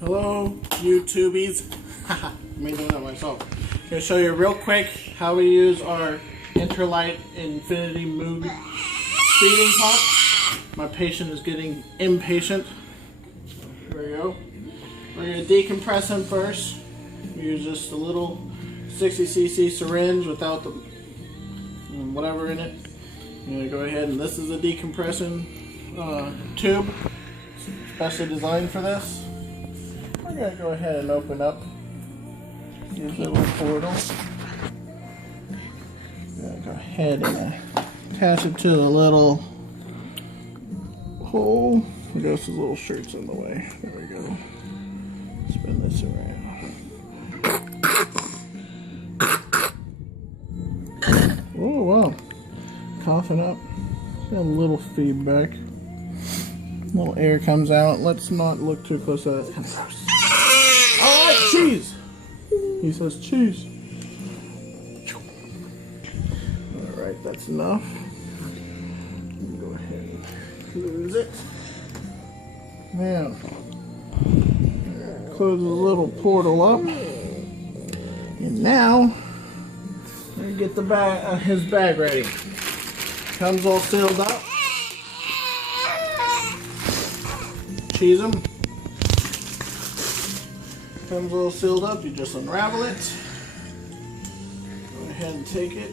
Hello, you Tubies. Haha, me doing that myself. I'm going to show you real quick how we use our Enteralite Infinity Moog feeding pump. My patient is getting impatient. So here we go. We're going to decompress him first. We use just a little 60cc syringe without the whatever in it. I'm going to go ahead and this is a decompression tube, especially designed for this. We're going to go ahead and open up this little portal. I'm going to go ahead and attach it to the little hole. I guess his little shirt's in the way. There we go. Spin this around. Oh wow. Coughing up. Got a little feedback. A little air comes out. Let's not look too close at it. Oh, cheese! He says cheese. Alright, that's enough. Go ahead and close it. Now, close the little portal up. And now, we're going to get the bag, his bag ready. Comes all sealed up. Cheese him. Comes all sealed up. You just unravel it. Go ahead and take it.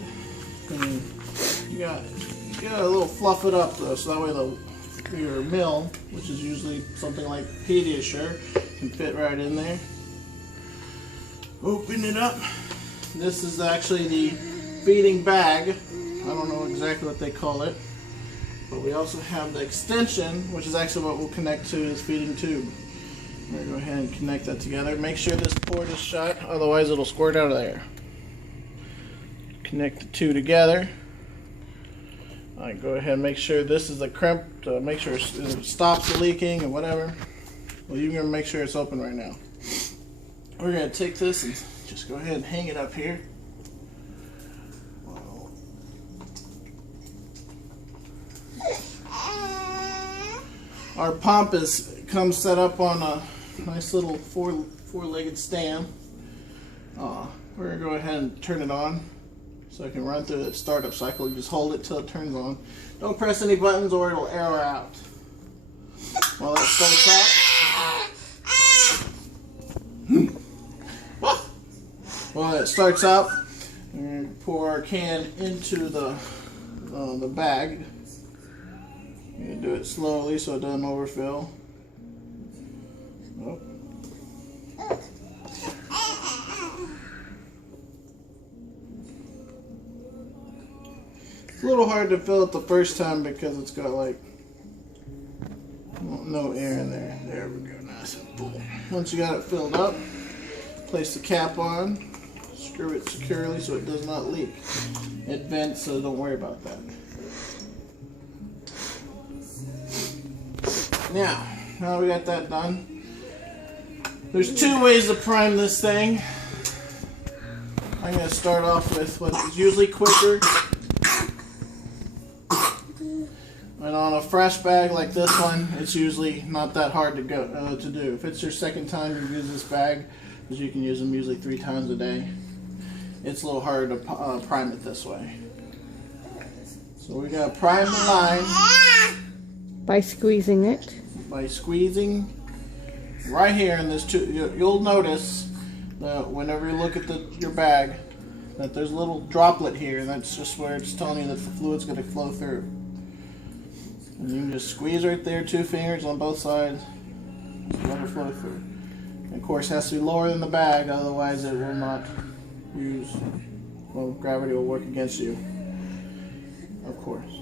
And you got a little fluff it up though, so that way your mill, which is usually something like Pediasure, can fit right in there. Open it up. This is actually the feeding bag. I don't know exactly what they call it, but we also have the extension, which is actually what will connect to his feeding tube. I'm going to go ahead and connect that together. Make sure this port is shut, otherwise it'll squirt out of there. Connect the two together. Alright, go ahead and make sure this is the crimp to make sure it stops the leaking and whatever. Well, you're going to make sure it's open right now. We're going to take this and just go ahead and hang it up here. Our pump comes set up on a nice little four-legged stand. We're going to go ahead and turn it on so I can run through the startup cycle. You just hold it till it turns on. Don't press any buttons or it'll error out. While that starts out, while it starts out, we're going to pour our can into the bag. You're going to do it slowly so it doesn't overfill. Oh. It's a little hard to fill it the first time because it's got like no air in there. There we go, nice and full. Once you got it filled up, place the cap on, screw it securely so it does not leak. It vents, so don't worry about that. Now we got that done. There's two ways to prime this thing. I'm going to start off with what is usually quicker. And on a fresh bag like this one, it's usually not that hard to do. If it's your second time you use this bag, because you can use them usually 3 times a day, it's a little harder to prime it this way. So we got to prime the line. By squeezing it? By squeezing right here in this tube. You'll notice that whenever you look at your bag, that there's a little droplet here, and that's just where it's telling you that the fluid's going to flow through. And you can just squeeze right there, 2 fingers on both sides, just let it flow through. And of course, it has to be lower than the bag, otherwise it will not use, well, gravity will work against you, of course.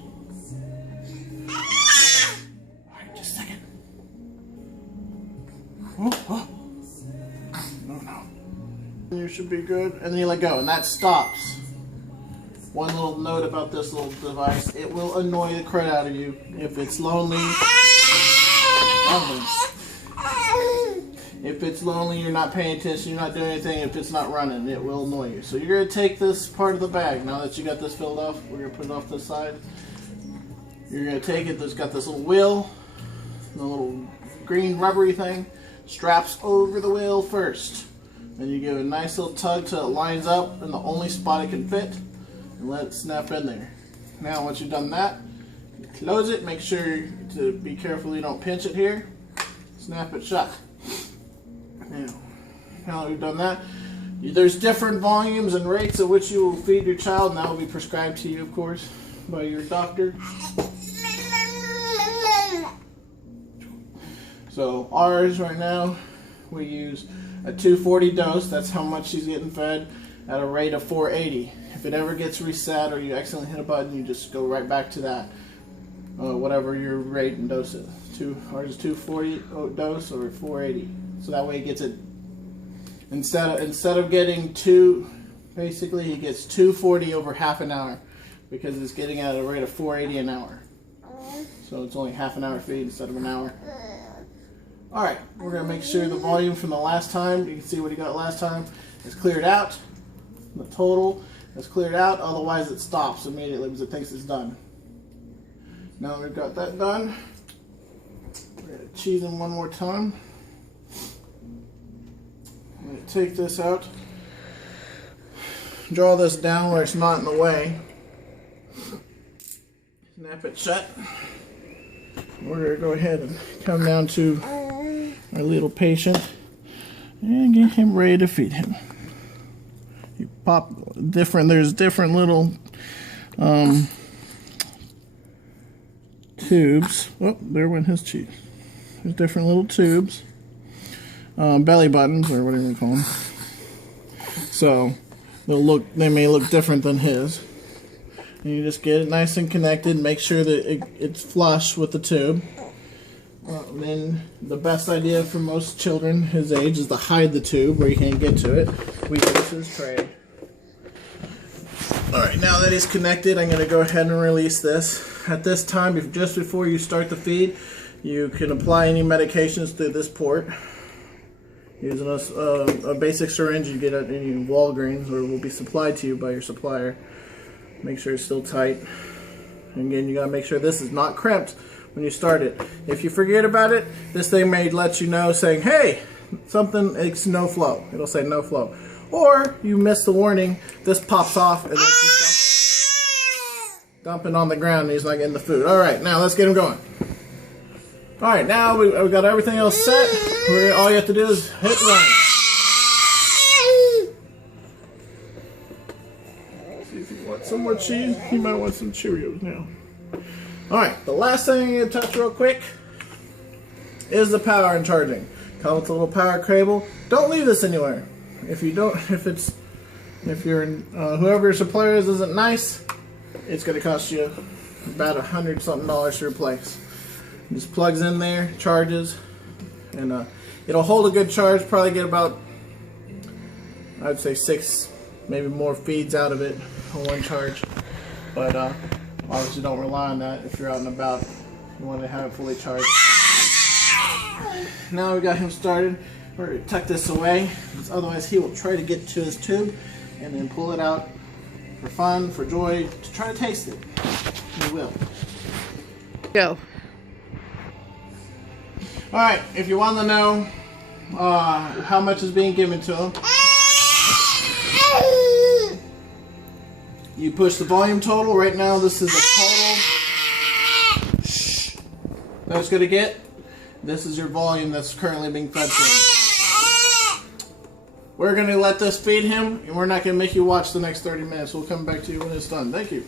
Oh. No. You should be good. And then you let go, and that stops. One little note about this little device: it will annoy the crud out of you if it's lonely. If it's lonely, you're not paying attention, you're not doing anything. If it's not running, it will annoy you. So you're going to take this part of the bag. Now that you got this filled off, we're going to put it off to the side. You're going to take it. That's got this little wheel, the little green rubbery thing. straps over the wheel first. Then you give it a nice little tug till it lines up in the only spot it can fit, and let it snap in there. Now once you've done that, close it. Make sure to be careful you don't pinch it here. Snap it shut. Now that we've done that, there's different volumes and rates at which you will feed your child, and that will be prescribed to you, of course, by your doctor. So ours right now, we use a 240 dose. That's how much she's getting fed at a rate of 480. If it ever gets reset or you accidentally hit a button, you just go right back to that, whatever your rate and dose is. Ours is 240 dose or 480. So that way it gets it, instead of getting basically he gets 240 over half an hour, because it's getting at a rate of 480 an hour. So it's only half an hour feed instead of an hour. Alright, we're going to make sure the volume from the last time, you can see what he got last time, is cleared out. The total is cleared out, otherwise it stops immediately because it thinks it's done. Now we've got that done, we're going to cheese him one more time. I'm going to take this out, draw this down where it's not in the way, snap it shut. We're going to go ahead and come down to our little patient and get him ready to feed him. You pop there's different little tubes. Oh, there went his cheese. There's different little tubes, belly buttons, or whatever you call them. So they may look different than his. And you just get it nice and connected. Make sure that it's flush with the tube. Then the best idea for most children his age is to hide the tube where you can't get to it. We use his tray. Alright, now that he's connected, I'm going to go ahead and release this. At this time, just before you start the feed, you can apply any medications through this port. Using a basic syringe you get at any Walgreens, or will be supplied to you by your supplier. Make sure it's still tight. And again, you got to make sure this is not crimped when you start it. If you forget about it, this thing may let you know saying, hey, it's no flow. It'll say no flow. Or you miss the warning, this pops off and then it's dumping on the ground and he's not getting the food. Alright, now let's get him going. Alright, now we've got everything else set. All you have to do is hit run. See if you want some more cheese. You might want some Cheerios now. Alright, the last thing I'm going to touch real quick is the power and charging. Come with a little power cable. Don't leave this anywhere. If whoever your supplier is isn't nice, it's going to cost you about $100-something to replace. It just plugs in there, charges, and it'll hold a good charge. Probably get about, I'd say 6, maybe more feeds out of it on one charge. But obviously don't rely on that if you're out and about. You want to have it fully charged. Now we got him started. We're going to tuck this away, because otherwise he will try to get to his tube and then pull it out for fun, for joy, to try to taste it. He will. Go. Alright, if you want to know how much is being given to him, you push the volume total. Right now this is a total that's going to get. This is your volume that's currently being fed to him. We're going to let this feed him, and we're not going to make you watch the next 30 minutes. We'll come back to you when it's done. Thank you.